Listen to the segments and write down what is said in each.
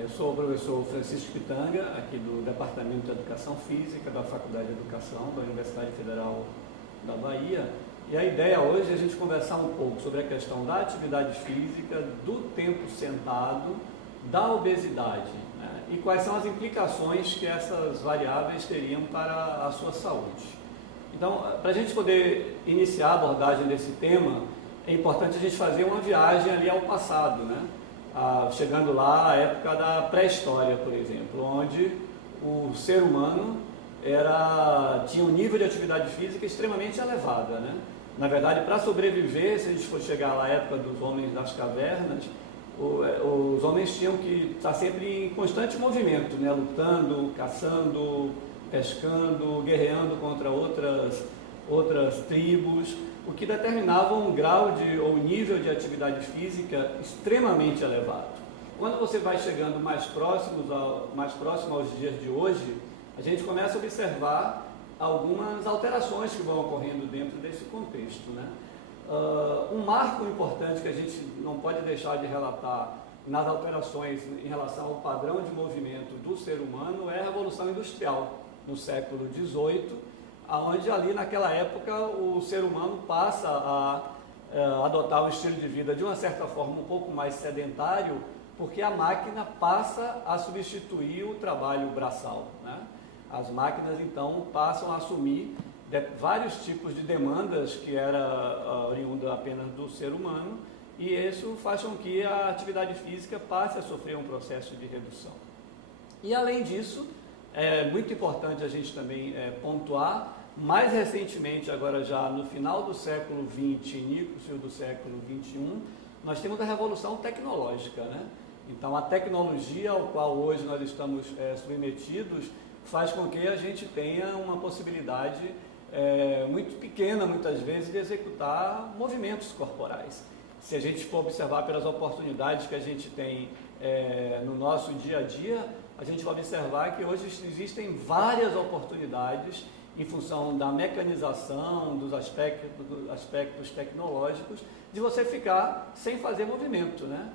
Eu sou o professor Francisco Pitanga, aqui do Departamento de Educação Física da Faculdade de Educação da Universidade Federal da Bahia. E a ideia hoje é a gente conversar um pouco sobre a questão da atividade física, do tempo sentado, da obesidade, né? E quais são as implicações que essas variáveis teriam para a sua saúde. Então, para a gente poder iniciar a abordagem desse tema, é importante a gente fazer uma viagem ali ao passado, né? Chegando lá à época da pré-história, por exemplo, onde o ser humano tinha um nível de atividade física extremamente elevada, né? Na verdade, para sobreviver, se a gente for chegar lá à época dos homens das cavernas, os homens tinham que estar sempre em constante movimento, né? Lutando, caçando, pescando, guerreando contra outras tribos, o que determinava um grau ou nível de atividade física extremamente elevado. Quando você vai chegando mais próximo aos dias de hoje, a gente começa a observar algumas alterações que vão ocorrendo dentro desse contexto, né? Um marco importante que a gente não pode deixar de relatar nas alterações em relação ao padrão de movimento do ser humano é a Revolução Industrial, no século XVIII, onde ali naquela época o ser humano passa a adotar um estilo de vida de uma certa forma um pouco mais sedentário, porque a máquina passa a substituir o trabalho braçal, né? As máquinas então passam a assumir vários tipos de demandas que era oriunda apenas do ser humano, e isso faz com que a atividade física passe a sofrer um processo de redução. E além disso, é muito importante a gente também pontuar, mais recentemente, agora já no final do século XX, início do século XXI, nós temos a revolução tecnológica, né? Então a tecnologia ao qual hoje nós estamos submetidos faz com que a gente tenha uma possibilidade muito pequena, muitas vezes, de executar movimentos corporais. Se a gente for observar pelas oportunidades que a gente tem no nosso dia a dia, a gente vai observar que hoje existem várias oportunidades em função da mecanização, dos aspectos tecnológicos, de você ficar sem fazer movimento, né?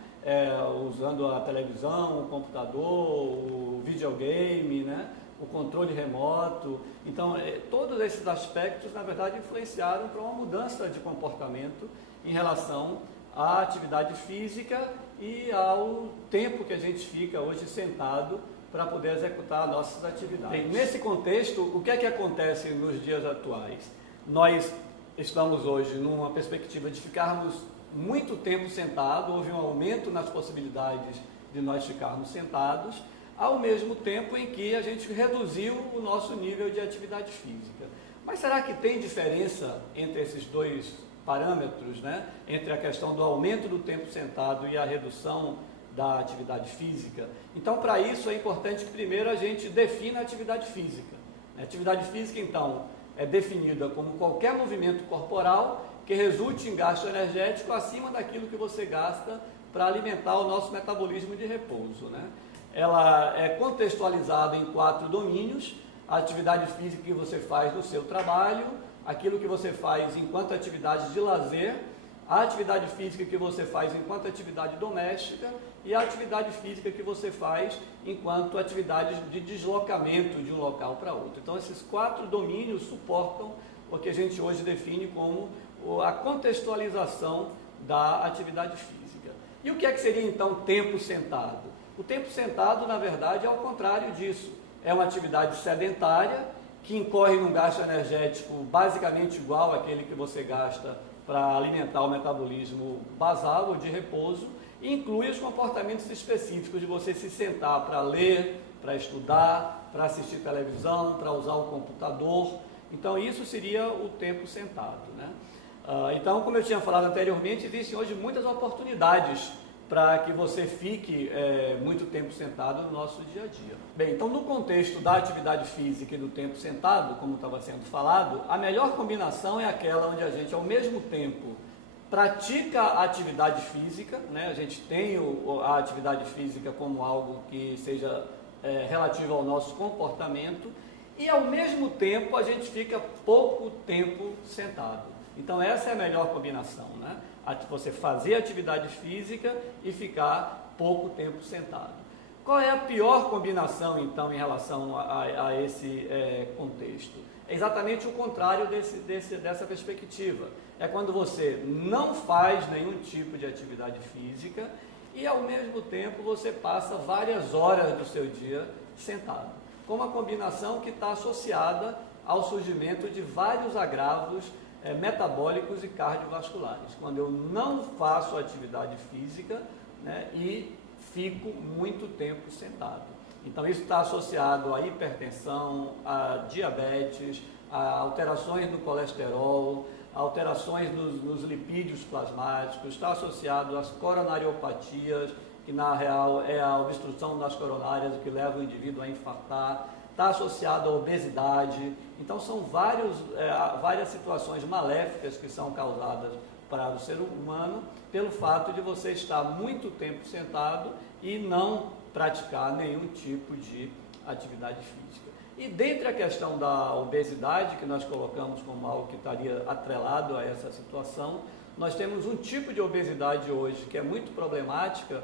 Usando a televisão, o computador, o videogame, né? O controle remoto. Então, todos esses aspectos, na verdade, influenciaram para uma mudança de comportamento em relação à atividade física e ao tempo que a gente fica hoje sentado para poder executar nossas atividades. Bem, nesse contexto, o que é que acontece nos dias atuais? Nós estamos hoje numa perspectiva de ficarmos muito tempo sentados, houve um aumento nas possibilidades de nós ficarmos sentados, ao mesmo tempo em que a gente reduziu o nosso nível de atividade física. Mas será que tem diferença entre esses dois parâmetros, né? Entre a questão do aumento do tempo sentado e a redução da atividade física? Então, para isso é importante que primeiro a gente defina a atividade física. A atividade física, então, é definida como qualquer movimento corporal que resulte em gasto energético acima daquilo que você gasta para alimentar o nosso metabolismo de repouso, né? Ela é contextualizada em 4 domínios: a atividade física que você faz no seu trabalho, aquilo que você faz enquanto atividade de lazer, a atividade física que você faz enquanto atividade doméstica e a atividade física que você faz enquanto atividade de deslocamento de um local para outro. Então, esses 4 domínios suportam o que a gente hoje define como a contextualização da atividade física. E o que é que seria, então, tempo sentado? O tempo sentado, na verdade, é ao contrário disso. É uma atividade sedentária que incorre num gasto energético basicamente igual àquele que você gasta para alimentar o metabolismo basal ou de repouso, e inclui os comportamentos específicos de você se sentar para ler, para estudar, para assistir televisão, para usar o computador. Então, isso seria o tempo sentado, né? Então, como eu tinha falado anteriormente, existem hoje muitas oportunidades para que você fique muito tempo sentado no nosso dia a dia. Bem, então no contexto da atividade física e do tempo sentado, como estava sendo falado, a melhor combinação é aquela onde a gente, ao mesmo tempo, pratica a atividade física, né? A gente tem a atividade física como algo que seja relativo ao nosso comportamento, e ao mesmo tempo a gente fica pouco tempo sentado. Então essa é a melhor combinação, né? Você fazer atividade física e ficar pouco tempo sentado. Qual é a pior combinação, então, em relação a esse contexto? É exatamente o contrário dessa perspectiva. É quando você não faz nenhum tipo de atividade física e, ao mesmo tempo, você passa várias horas do seu dia sentado. Com uma combinação que está associada ao surgimento de vários agravos metabólicos e cardiovasculares. Quando eu não faço atividade física, né, e fico muito tempo sentado. Então isso está associado à hipertensão, a diabetes, a alterações no colesterol, alterações nos lipídios plasmáticos, está associado às coronariopatias, que na real é a obstrução das coronárias que leva o indivíduo a infartar, está associado à obesidade. Então são várias situações maléficas que são causadas para o ser humano pelo fato de você estar muito tempo sentado e não praticar nenhum tipo de atividade física. E dentre a questão da obesidade, que nós colocamos como algo que estaria atrelado a essa situação, nós temos um tipo de obesidade hoje que é muito problemática,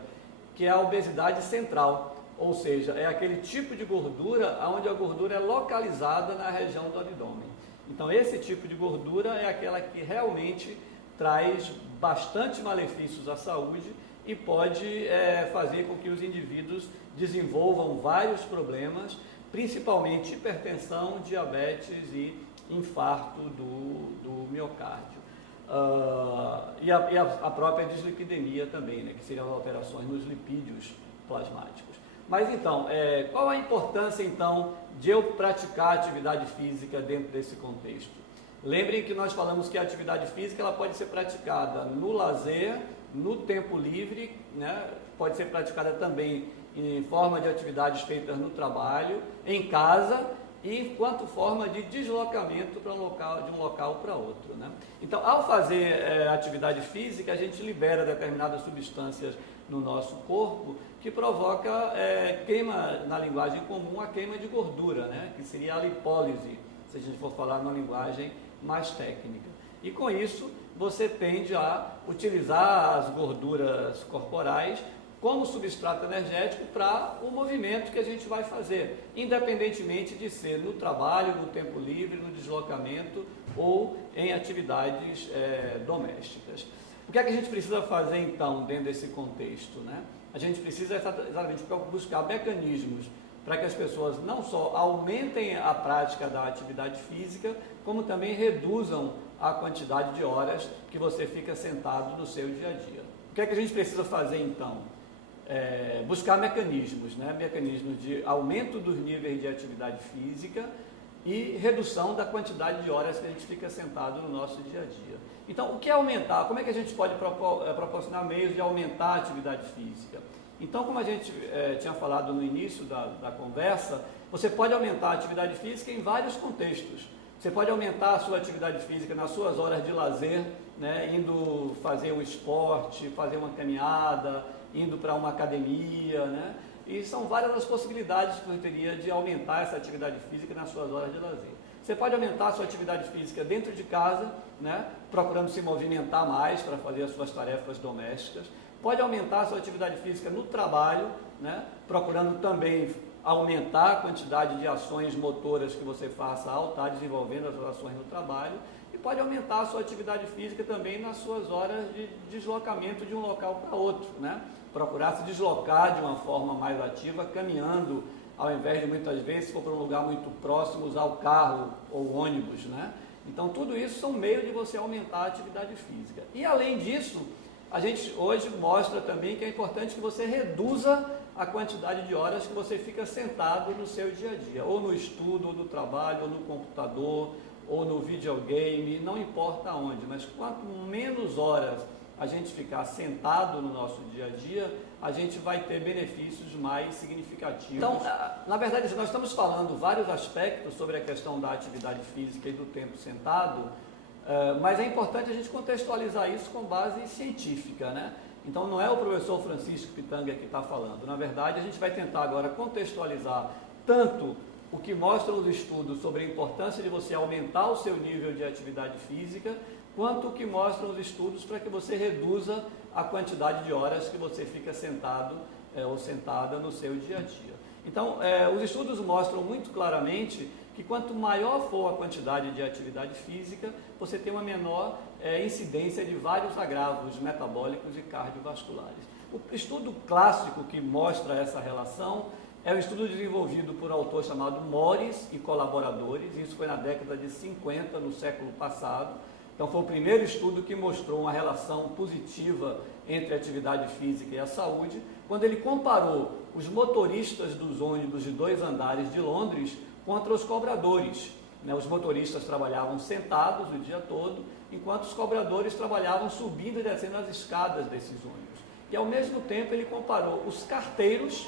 que é a obesidade central, ou seja, é aquele tipo de gordura onde a gordura é localizada na região do abdômen. Então esse tipo de gordura é aquela que realmente traz bastante malefícios à saúde e pode fazer com que os indivíduos desenvolvam vários problemas, principalmente hipertensão, diabetes e infarto do miocárdio. E a própria dislipidemia também, né, que seriam as alterações nos lipídios plasmáticos. Mas então, qual a importância então de eu praticar atividade física dentro desse contexto? Lembrem que nós falamos que a atividade física ela pode ser praticada no lazer, no tempo livre, né? Pode ser praticada também em forma de atividades feitas no trabalho, em casa e enquanto forma de deslocamento de um local para outro, né? Então, ao fazer atividade física, a gente libera determinadas substâncias no nosso corpo que provoca queima, na linguagem comum, a queima de gordura, né? Que seria a lipólise, se a gente for falar numa linguagem mais técnica. E com isso, você tende a utilizar as gorduras corporais como substrato energético para o movimento que a gente vai fazer, independentemente de ser no trabalho, no tempo livre, no deslocamento ou em atividades domésticas. O que é que a gente precisa fazer então dentro desse contexto, né? A gente precisa exatamente buscar mecanismos para que as pessoas não só aumentem a prática da atividade física, como também reduzam a quantidade de horas que você fica sentado no seu dia a dia. O que é que a gente precisa fazer então? Buscar mecanismos, né? Mecanismos de aumento dos níveis de atividade física e redução da quantidade de horas que a gente fica sentado no nosso dia a dia. Então, o que é aumentar? Como é que a gente pode proporcionar meios de aumentar a atividade física? Então, como a gente tinha falado no início da conversa, você pode aumentar a atividade física em vários contextos. Você pode aumentar a sua atividade física nas suas horas de lazer, né, indo fazer um esporte, fazer uma caminhada, indo para uma academia, né? E são várias as possibilidades que você teria de aumentar essa atividade física nas suas horas de lazer. Você pode aumentar a sua atividade física dentro de casa, né, procurando se movimentar mais para fazer as suas tarefas domésticas. Pode aumentar a sua atividade física no trabalho, né, procurando também aumentar a quantidade de ações motoras que você faça ao estar desenvolvendo as ações no trabalho. E pode aumentar a sua atividade física também nas suas horas de deslocamento de um local para outro, né? Procurar se deslocar de uma forma mais ativa, caminhando, ao invés de muitas vezes, se for para um lugar muito próximo, usar o carro ou ônibus, né? Então tudo isso são meios de você aumentar a atividade física. E além disso, a gente hoje mostra também que é importante que você reduza a quantidade de horas que você fica sentado no seu dia a dia, ou no estudo, ou no trabalho, ou no computador, ou no videogame, não importa onde, mas quanto menos horas a gente ficar sentado no nosso dia a dia, a gente vai ter benefícios mais significativos. Então, na verdade, nós estamos falando vários aspectos sobre a questão da atividade física e do tempo sentado, mas é importante a gente contextualizar isso com base científica, né? Então, não é o professor Francisco Pitanga que está falando. Na verdade, a gente vai tentar agora contextualizar tanto o que mostram os estudos sobre a importância de você aumentar o seu nível de atividade física, quanto o que mostram os estudos para que você reduza a quantidade de horas que você fica sentado ou sentada no seu dia a dia. Então, os estudos mostram muito claramente que quanto maior for a quantidade de atividade física, você tem uma menor incidência de vários agravos metabólicos e cardiovasculares. O estudo clássico que mostra essa relação é um estudo desenvolvido por um autor chamado Morris e colaboradores, isso foi na década de 50, no século passado. Então foi o primeiro estudo que mostrou uma relação positiva entre a atividade física e a saúde, quando ele comparou os motoristas dos ônibus de 2 andares de Londres contra os cobradores. Os motoristas trabalhavam sentados o dia todo, enquanto os cobradores trabalhavam subindo e descendo as escadas desses ônibus. E ao mesmo tempo ele comparou os carteiros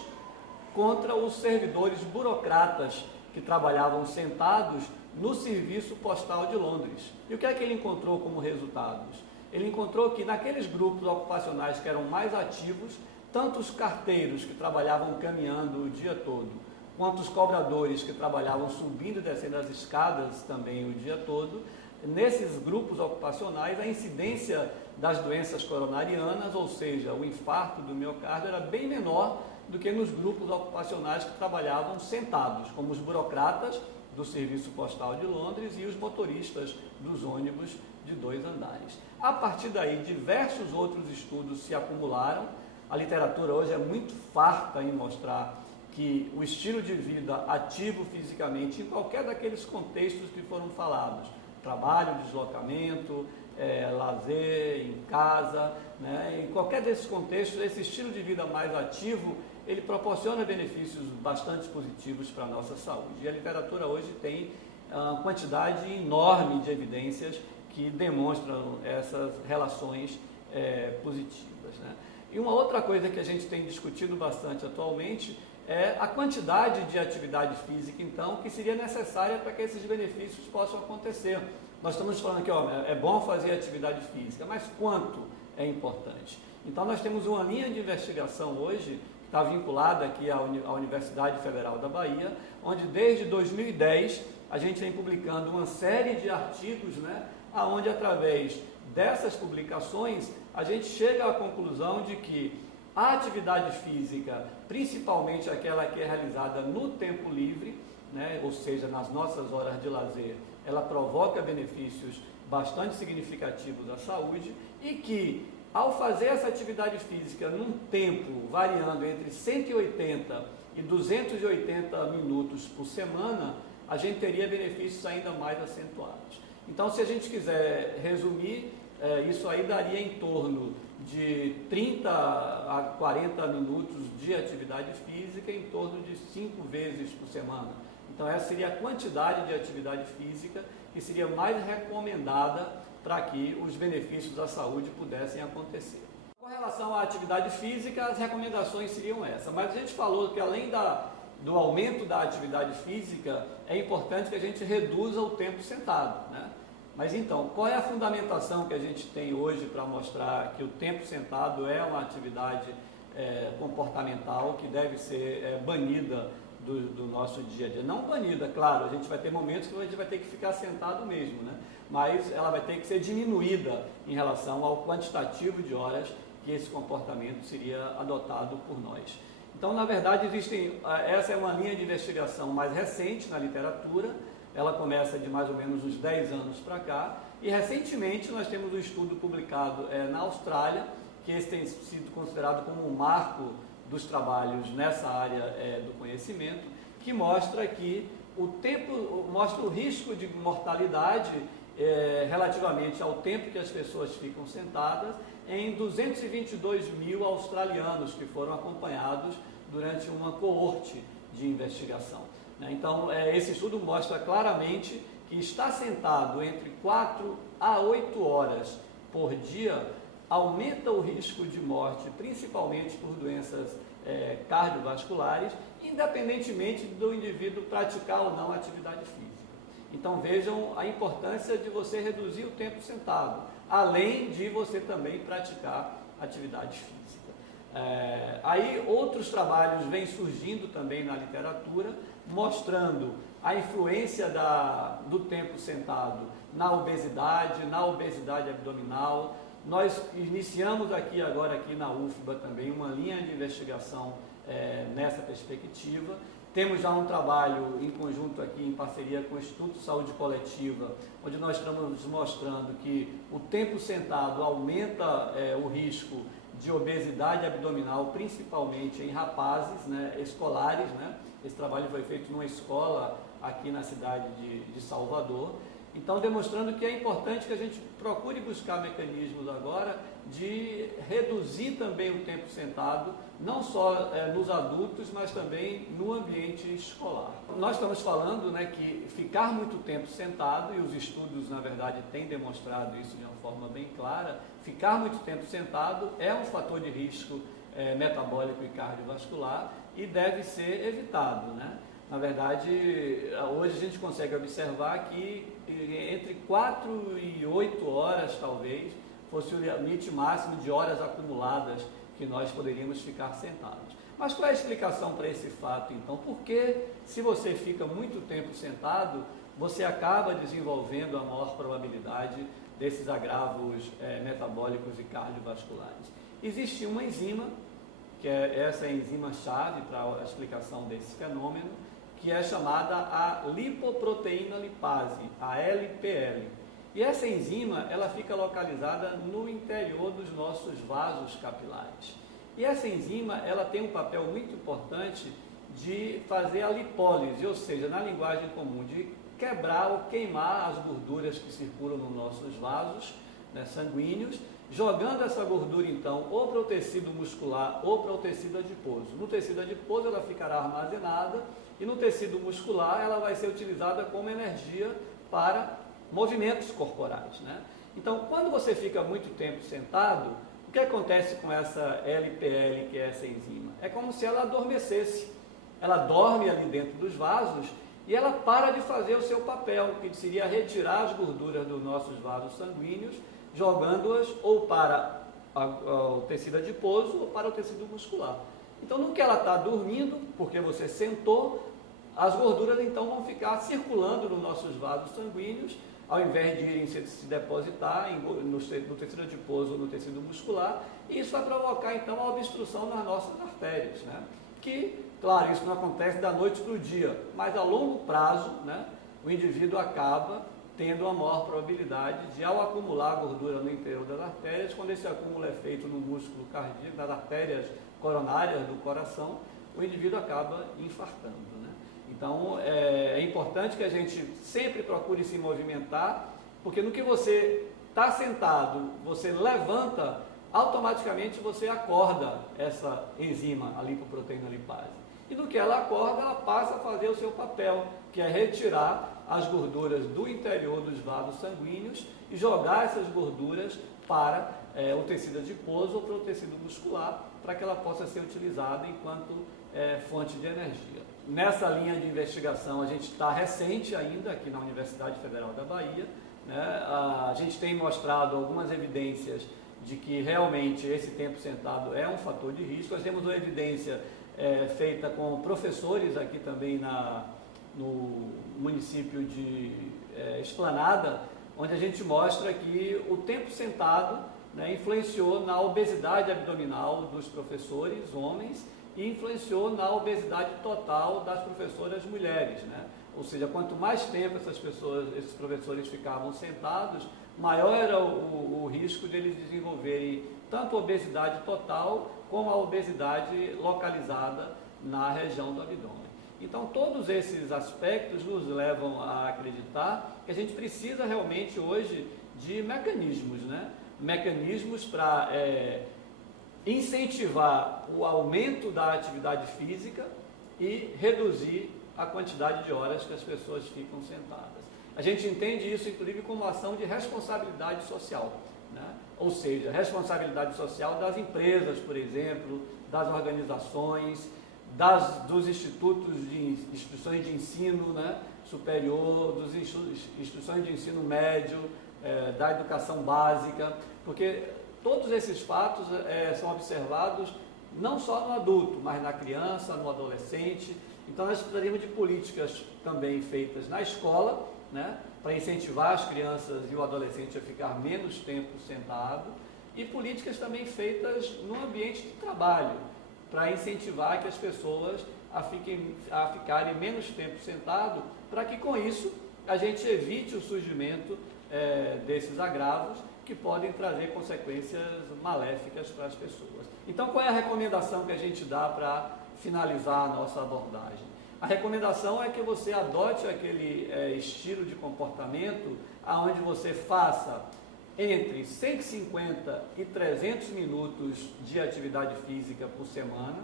contra os servidores burocratas que trabalhavam sentados no serviço postal de Londres. E o que é que ele encontrou como resultados? Ele encontrou que naqueles grupos ocupacionais que eram mais ativos, tanto os carteiros que trabalhavam caminhando o dia todo, quanto os cobradores que trabalhavam subindo e descendo as escadas também o dia todo, nesses grupos ocupacionais a incidência das doenças coronarianas, ou seja, o infarto do miocárdio, era bem menor do que nos grupos ocupacionais que trabalhavam sentados, como os burocratas do Serviço Postal de Londres e os motoristas dos ônibus de 2 andares. A partir daí, diversos outros estudos se acumularam. A literatura hoje é muito farta em mostrar que o estilo de vida ativo fisicamente, em qualquer daqueles contextos que foram falados, trabalho, deslocamento, lazer, em casa, em qualquer desses contextos, esse estilo de vida mais ativo, ele proporciona benefícios bastante positivos para a nossa saúde. E a literatura hoje tem uma quantidade enorme de evidências que demonstram essas relações positivas. E uma outra coisa que a gente tem discutido bastante atualmente é a quantidade de atividade física, então, que seria necessária para que esses benefícios possam acontecer. Nós estamos falando aqui, é bom fazer atividade física, mas quanto é importante? Então, nós temos uma linha de investigação hoje, que está vinculada aqui à Universidade Federal da Bahia, onde desde 2010 a gente vem publicando uma série de artigos, onde através dessas publicações a gente chega à conclusão de que a atividade física, principalmente aquela que é realizada no tempo livre, ou seja, nas nossas horas de lazer, ela provoca benefícios bastante significativos à saúde e que, ao fazer essa atividade física num tempo variando entre 180 e 280 minutos por semana, a gente teria benefícios ainda mais acentuados. Então, se a gente quiser resumir, isso aí daria em torno de 30 a 40 minutos de atividade física em torno de 5 vezes por semana. Então essa seria a quantidade de atividade física que seria mais recomendada para que os benefícios à saúde pudessem acontecer. Com relação à atividade física, as recomendações seriam essas, mas a gente falou que além do aumento da atividade física, é importante que a gente reduza o tempo sentado, Mas então, qual é a fundamentação que a gente tem hoje para mostrar que o tempo sentado é uma atividade comportamental que deve ser banida do nosso dia a dia? Não banida, claro, a gente vai ter momentos que a gente vai ter que ficar sentado mesmo, mas ela vai ter que ser diminuída em relação ao quantitativo de horas que esse comportamento seria adotado por nós. Então, na verdade, essa é uma linha de investigação mais recente na literatura. Ela começa de mais ou menos uns 10 anos para cá, e recentemente nós temos um estudo publicado na Austrália, que esse tem sido considerado como um marco dos trabalhos nessa área do conhecimento, que mostra que mostra o risco de mortalidade relativamente ao tempo que as pessoas ficam sentadas em 222 mil australianos que foram acompanhados durante uma coorte de investigação. Então, esse estudo mostra claramente que estar sentado entre 4 a 8 horas por dia aumenta o risco de morte, principalmente por doenças cardiovasculares, independentemente do indivíduo praticar ou não atividade física. Então, vejam a importância de você reduzir o tempo sentado, além de você também praticar atividade física. Aí outros trabalhos vêm surgindo também na literatura, mostrando a influência do tempo sentado na obesidade abdominal, Nós iniciamos agora aqui na UFBA também uma linha de investigação nessa perspectiva. Temos já um trabalho em conjunto aqui, em parceria com o Instituto de Saúde Coletiva, onde nós estamos mostrando que o tempo sentado aumenta o risco de obesidade abdominal, principalmente em rapazes, né, escolares, né? Esse trabalho foi feito numa escola aqui na cidade de Salvador. Então, demonstrando que é importante que a gente procure buscar mecanismos agora de reduzir também o tempo sentado, não só nos adultos, mas também no ambiente escolar. Nós estamos falando, né, que ficar muito tempo sentado, e os estudos, na verdade, têm demonstrado isso de uma forma bem clara, ficar muito tempo sentado é um fator de risco metabólico e cardiovascular e deve ser evitado, né? Na verdade, hoje a gente consegue observar que entre 4 e 8 horas, talvez, fosse o limite máximo de horas acumuladas que nós poderíamos ficar sentados. Mas qual é a explicação para esse fato, então? Porque se você fica muito tempo sentado, você acaba desenvolvendo a maior probabilidade desses agravos metabólicos e cardiovasculares. Existe uma enzima, que é essa enzima-chave para a explicação desse fenômeno, que é chamada a lipoproteína lipase, a LPL. E essa enzima, ela fica localizada no interior dos nossos vasos capilares. E essa enzima, ela tem um papel muito importante de fazer a lipólise, ou seja, na linguagem comum, de quebrar ou queimar as gorduras que circulam nos nossos vasos, né, sanguíneos, jogando essa gordura, então, ou para o tecido muscular ou para o tecido adiposo. No tecido adiposo, ela ficará armazenada, e no tecido muscular ela vai ser utilizada como energia para movimentos corporais, né? Então, quando você fica muito tempo sentado, o que acontece com essa LPL, que é essa enzima? É como se ela adormecesse. Ela dorme ali dentro dos vasos e ela para de fazer o seu papel, que seria retirar as gorduras dos nossos vasos sanguíneos, jogando-as ou para o tecido adiposo ou para o tecido muscular. Então, no que ela está dormindo, porque você sentou, as gorduras então vão ficar circulando nos nossos vasos sanguíneos, ao invés de irem se depositar no tecido adiposo ou no tecido muscular, e isso vai provocar então a obstrução nas nossas artérias, né? Que, claro, isso não acontece da noite para o dia, mas a longo prazo, né, o indivíduo acaba tendo a maior probabilidade de, ao acumular gordura no interior das artérias, quando esse acúmulo é feito no músculo cardíaco, nas artérias coronárias do coração, o indivíduo acaba infartando, né? Então, é importante que a gente sempre procure se movimentar, porque no que você está sentado, você levanta, automaticamente você acorda essa enzima, a lipoproteína lipase. E no que ela acorda, ela passa a fazer o seu papel, que é retirar as gorduras do interior dos vasos sanguíneos e jogar essas gorduras para o tecido adiposo ou para o tecido muscular, para que ela possa ser utilizada enquanto fonte de energia. Nessa linha de investigação, a gente está recente ainda aqui na Universidade Federal da Bahia, né? A gente tem mostrado algumas evidências de que realmente esse tempo sentado é um fator de risco. Nós temos uma evidência feita com professores aqui também no município de Esplanada, onde a gente mostra que o tempo sentado, né, influenciou na obesidade abdominal dos professores homens e influenciou na obesidade total das professoras mulheres, né? Ou seja, quanto mais tempo esses professores ficavam sentados, maior era o risco de eles desenvolverem tanto a obesidade total como a obesidade localizada na região do abdômen. Então, todos esses aspectos nos levam a acreditar que a gente precisa realmente hoje de mecanismos, né? Mecanismos para incentivar o aumento da atividade física e reduzir a quantidade de horas que as pessoas ficam sentadas. A gente entende isso, inclusive, como ação de responsabilidade social, né? Ou seja, responsabilidade social das empresas, por exemplo, das organizações, dos instituições de ensino, né, superior, das instituições de ensino médio, da educação básica, porque todos esses fatos são observados não só no adulto, mas na criança, no adolescente. Então, nós precisaríamos de políticas também feitas na escola, né, para incentivar as crianças e o adolescente a ficar menos tempo sentado, e políticas também feitas no ambiente de trabalho, para incentivar que as pessoas a ficarem menos tempo sentado, para que com isso a gente evite o surgimento desses agravos que podem trazer consequências maléficas para as pessoas. Então, qual é a recomendação que a gente dá para finalizar a nossa abordagem? A recomendação é que você adote aquele estilo de comportamento onde você faça entre 150 e 300 minutos de atividade física por semana,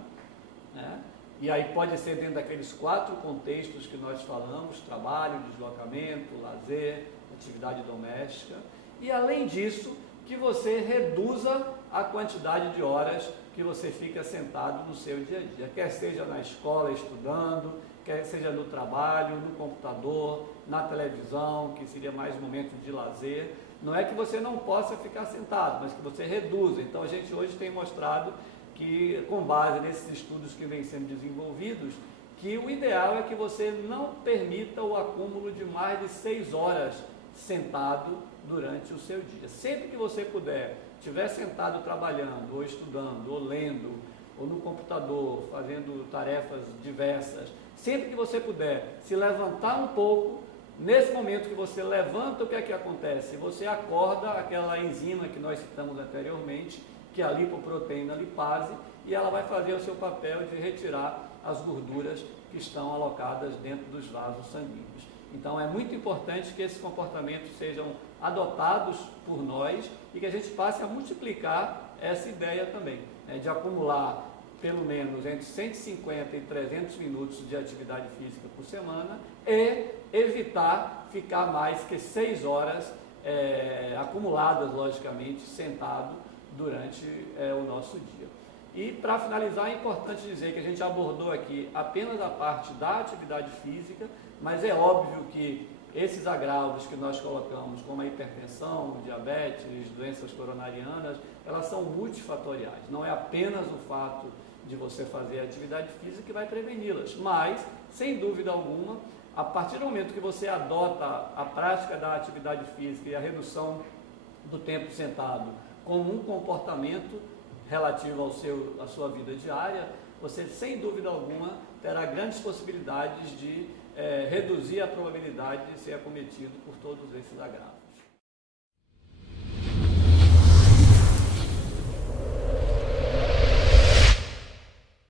né? E aí pode ser dentro daqueles 4 contextos que nós falamos: trabalho, deslocamento, lazer, atividade doméstica. E além disso, que você reduza a quantidade de horas que você fica sentado no seu dia a dia, quer seja na escola estudando, quer seja no trabalho, no computador, na televisão, que seria mais um momento de lazer. Não é que você não possa ficar sentado, mas que você reduza. Então a gente hoje tem mostrado que, com base nesses estudos que vêm sendo desenvolvidos, que o ideal é que você não permita o acúmulo de mais de 6 horas sentado durante o seu dia. Sempre que você puder, estiver sentado trabalhando, ou estudando, ou lendo, ou no computador, fazendo tarefas diversas, sempre que você puder se levantar um pouco, nesse momento que você levanta, o que é que acontece? Você acorda aquela enzima que nós citamos anteriormente, que é a lipoproteína lipase, e ela vai fazer o seu papel de retirar as gorduras que estão alocadas dentro dos vasos sanguíneos. Então é muito importante que esses comportamentos sejam adotados por nós e que a gente passe a multiplicar essa ideia também, né, de acumular pelo menos entre 150 e 300 minutos de atividade física por semana e evitar ficar mais que 6 horas acumuladas, logicamente, sentado durante o nosso dia. E para finalizar, é importante dizer que a gente abordou aqui apenas a parte da atividade física, mas é óbvio que esses agravos que nós colocamos, como a hipertensão, o diabetes, doenças coronarianas, elas são multifatoriais. Não é apenas o fato de você fazer atividade física que vai preveni-las, mas, sem dúvida alguma, a partir do momento que você adota a prática da atividade física e a redução do tempo sentado como um comportamento relativo à sua vida diária, você, sem dúvida alguma, terá grandes possibilidades de reduzir a probabilidade de ser acometido por todos esses agravos.